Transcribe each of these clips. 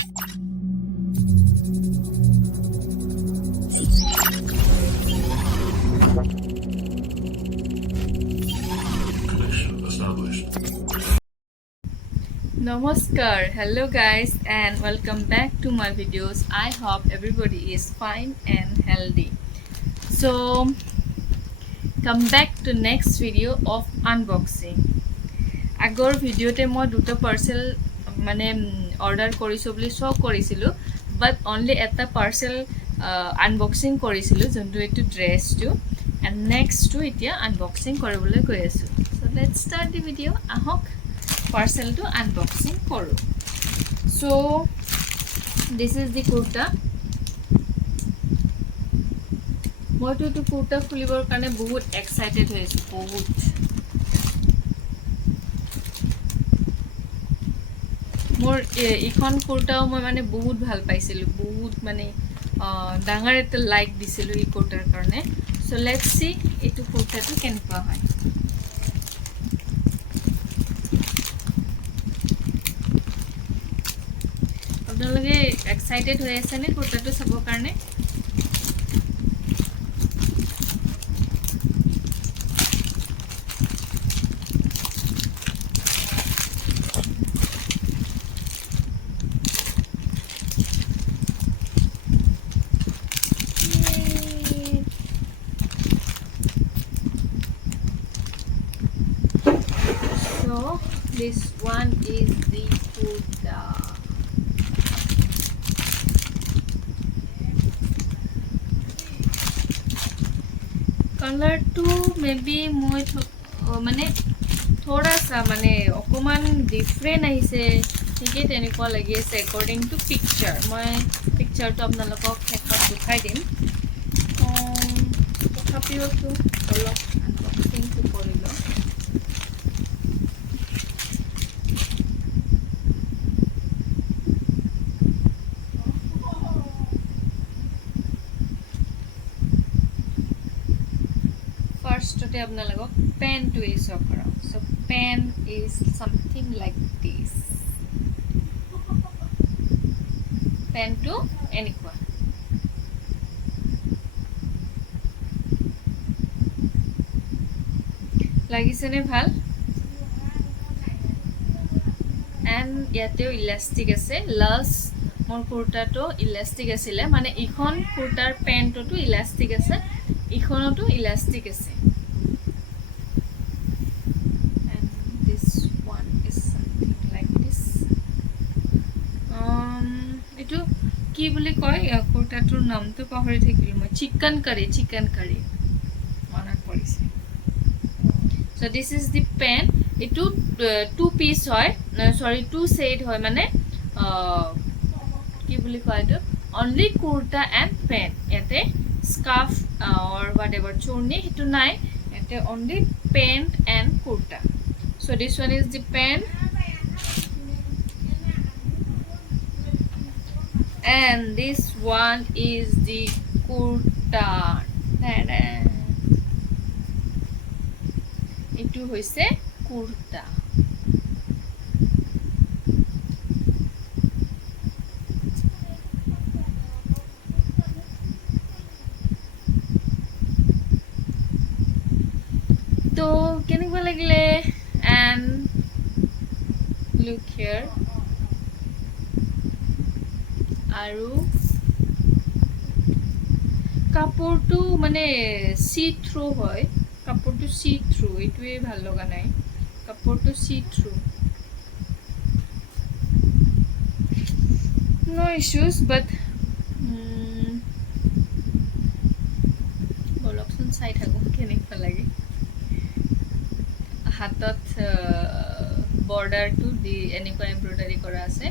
Namaskar, hello guys, and welcome back to my videos. I hope everybody is fine and healthy. So come back to next video of unboxing. আগৰ ভিডিওতে মই দুটা পাৰ্সেল মানে order কৰিছো বুলি শো কৰিছিলো, বাট only এটা পাৰ্সেল আনবক্সিং কৰিছিলো, যোনটো এটো ড্ৰেছটো, এণ্ড নেক্সটটো এতিয়া আনবক্সিং কৰিবলৈ গৈ আছো. So let's start the video. আহক পাৰ্সেলটো আনবক্সিং কৰো. So this is the kurta. মইতো এইটো কুৰ্তা খুলিবৰ কাৰণে বহুত এক্সাইটেড হৈ আছো, বহুত. মোৰ ইখন কুৰ্তাও মই মানে বহুত ভাল পাইছিলো, বহুত মানে ডাঙৰ এটা লাইক দিছিলো এই কুৰ্তাৰ কাৰণে. সো লেটস সি এইটো কুৰ্তাটো কেনেকুৱা হয়. আপোনালোকে এক্সাইটেড হৈ আছে নে কুৰ্তাটো চাবৰ কাৰণে? So this one is the kurta. Color to maybe moi mane thoda sa mane okuman different aise, thike tenekwa lagi ase according to picture. Moi picture to apnalokok ekbar dekhai dim. Tothapiyo to olop unboxing to korilo. First আপোনালোকক পেনটো use কৰা. So pen is something like this. পেনটো এনেকুৱা. লাগিছেনে ভাল? And ইয়াতেও elastic আছে. Last মোৰ কুৰ্তাটো elastic আছিলে, মানে ইখন কুৰ্তাৰ পেণ্টতো ইলাষ্টিক আছে, ইখনতো ইলাষ্টিক আছে. কি বুলি কয় কুৰ্তাটোৰ নামটো পাহৰি থাকিলো মই. চিকেন কাৰী মনত পৰিছে. So this is the PAN. এটো টু পিস হয়, সৰি টু সেট হয়, মানে কি বুলি কয় এটো অনলি কুৰ্তা এণ্ড পেন. ইয়াতে স্কাৰ্ফ অৰ হোৱাট এভাৰ চুৰ্নি হেতু নাই, ইয়াতে only pant and kurta. So this one is the pen. And this one is the kurta. Itu hoise kurta. To kenekwa lagile, and look here. আৰু কাপোৰটো মানে সি through হয়, কাপোৰটো সি থ্ৰু, এইটোৱে ভাল লগা নাই. কাপোৰটো সি থ্ৰু, নো ইছ্যুজ, বাট বলকচোন চাই থাকোঁ কেনেকুৱা লাগে. হাতত বৰ্ডাৰটো দি এনেকুৱা এমব্ৰইডাৰী কৰা আছে.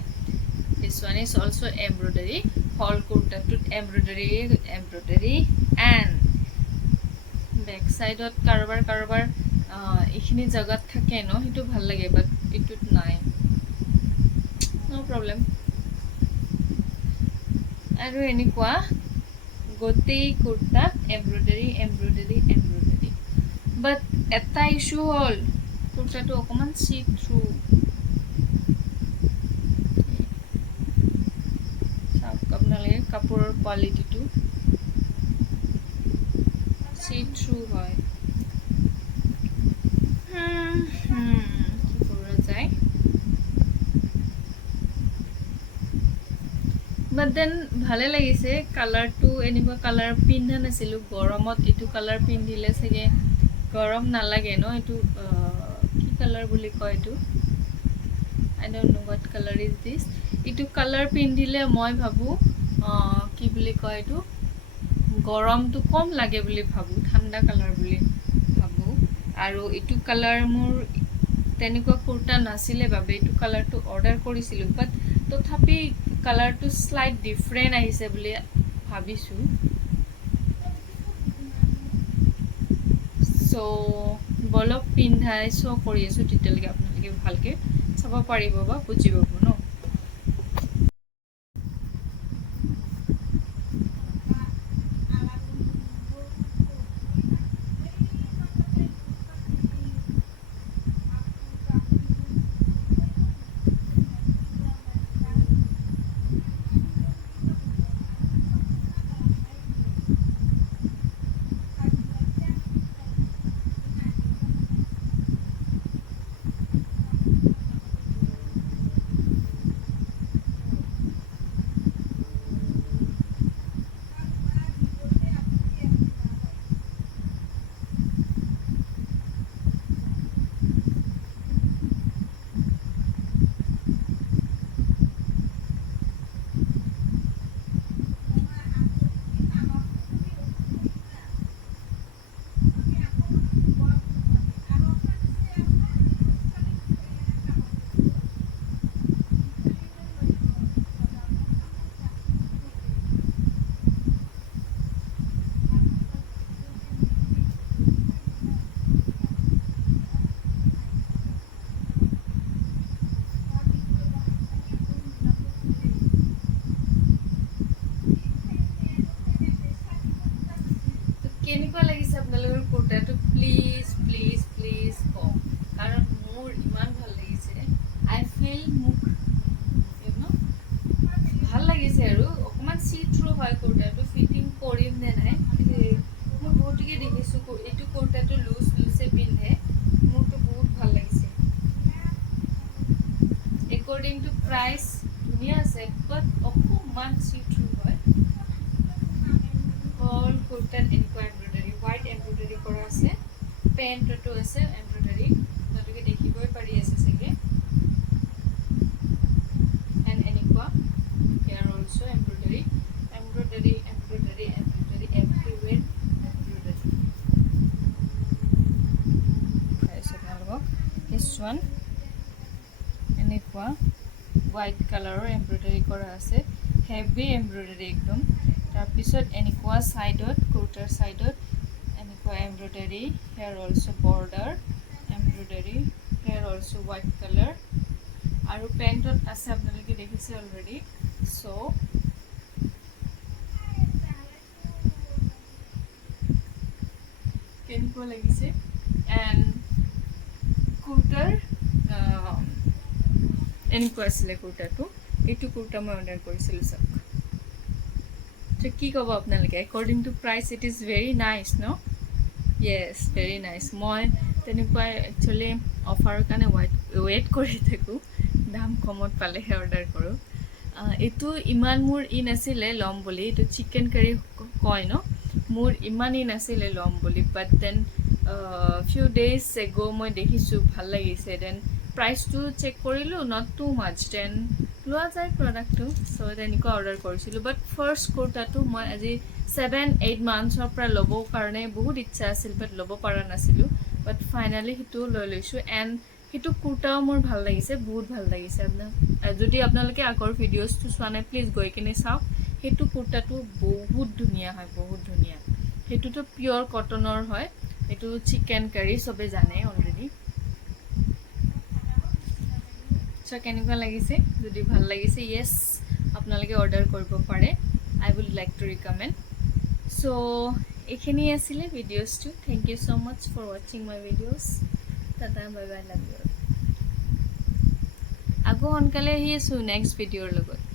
This one is also embroidery. Whole kurta to embroidery and back side ot karobar ekhini jagat thake no, hetu bhal lage, but itut nai. No problem. Aru enikwa gotei kurta embroidery. But eta issue hol kurta to okoman see through. কাপোৰৰ কোৱালিটিটো সি through হয় কি কৰা যায় but then ভালে লাগিছে কালাৰটো এনেকুৱা কালাৰ পিন্ধা নাছিলোঁ গৰমত এইটো কালাৰ পিন্ধিলে চাগে গৰম নালাগে ন এইটো কি কালাৰ বুলি কয় এইটো I don't know what color is this এইটো কালাৰ পিন্ধিলে মই ভাবোঁ কি বুলি কয় এইটো গৰমটো কম লাগে বুলি ভাবোঁ ঠাণ্ডা কালাৰ বুলি ভাবোঁ আৰু এইটো কালাৰ মোৰ তেনেকুৱা কুৰ্তা নাছিলে বাবে এইটো কালাৰটো অৰ্ডাৰ কৰিছিলোঁ বাট তথাপি কালাৰটো স্লাইট ডিফাৰেণ্ট আহিছে বুলি ভাবিছোঁ চ' বলক পিন্ধাই শ্ব' কৰি আছোঁ তেতিয়ালৈকে আপোনালোকে ভালকৈ চাব পাৰিব বা বুজি পাব ন কেনেকুৱা লাগিছে আপোনালোকৰ কুৰ্তাটো প্লিজ প্লিজ প্লিজ কওক কাৰণ মোৰ ইমান ভাল লাগিছে আই ফিল মোক ভাল লাগিছে আৰু অকণমান চি থ্ৰু হয় কুৰ্তাটো ফিটিং কৰিম নে নাই মই বহুতকে দেখিছোঁ এইটো কুৰ্তাটো লুজে পিন্ধে মোৰতো বহুত ভাল লাগিছে একৰ্ডিং টু প্ৰাইচ ধুনীয়া আছে বাট অকণমান চি থ্ৰু হয় অল কুৰ্তাত এনেকুৱা এমব্ৰইডাৰী হোৱাইট এমব্ৰইডাৰী কৰা আছে পেণ্টতো আছে এমব্ৰইডাৰী আপোনালোকে দেখিবই পাৰি আছে চাগে এণ্ড এনেকুৱা here also' embroidery embroidery embroidery embroidery everywhere embroidery চাইছোঁ আপোনালোকক দিছ ওৱান এনেকুৱা হোৱাইট কালাৰৰ এমব্ৰইডাৰী কৰা আছে হেভি এমব্ৰইডাৰী একদম তাৰপিছত এনেকুৱা ছাইডত কুৰ্তাৰ ছাইডত এনেকুৱা embroidery hair also' border embroidery hair also' white colour আৰু পেণ্টত আছে আপোনালোকে দেখিছে অলৰেডি চ' কেনেকুৱা লাগিছে এণ্ড কুৰ্তাৰ এনেকুৱা আছিলে কুৰ্তাটো এইটো কুৰ্তা মই অৰ্ডাৰ কৰিছিলোঁ চাওক কি ক'ব আপোনালোকে according to price it is very nice ন য়েছ ভেৰি নাইচ মই তেনেকুৱাই একচুৱেলি অফাৰৰ কাৰণে ৱেইট কৰি থাকোঁ দাম কমত পালেহে অৰ্ডাৰ কৰোঁ এইটো ইমান মোৰ ই নাছিলে ল'ম বুলি এইটো চিকেন কাৰী কয় ন মোৰ ইমান ই নাছিলে ল'ম বুলি but then few days ago' মই দেখিছোঁ ভাল লাগিছে দেন প্ৰাইচটো চেক কৰিলোঁ নট টু মাছ দেন লোৱা যায় প্ৰডাক্টটো চ' তেনেকুৱা অৰ্ডাৰ কৰিছিলোঁ বাট ফাৰ্ষ্ট কুৰ্তাটো মই আজি 7-8 মান্থছৰ পৰা ল'বৰ কাৰণে বহুত ইচ্ছা আছিল বাট ল'ব পৰা নাছিলোঁ বাট ফাইনেলি সেইটো লৈ লৈছোঁ এণ্ড সেইটো কুৰ্তাও মোৰ ভাল লাগিছে বহুত ভাল লাগিছে যদি আপোনালোকে আগৰ ভিডিঅ'জটো চোৱা নাই প্লিজ গৈ কিনে চাওক সেইটো কুৰ্তাটো বহুত ধুনীয়া হয় বহুত ধুনীয়া সেইটোতো পিয়'ৰ কটনৰ হয় এইটো চিকেন কাৰী চবে জানে অলৰেডি চ' কেনেকুৱা লাগিছে যদি ভাল লাগিছে য়েছ আপোনালোকে অৰ্ডাৰ কৰিব পাৰে I would like to recommend so' এইখিনি আছিলে ভিডিঅ'জটো thank you so' much for ৱাচিং my videos tata bye bye love you আকৌ সোনকালে আহি আছোঁ নেক্সট ভিডিঅ'ৰ লগত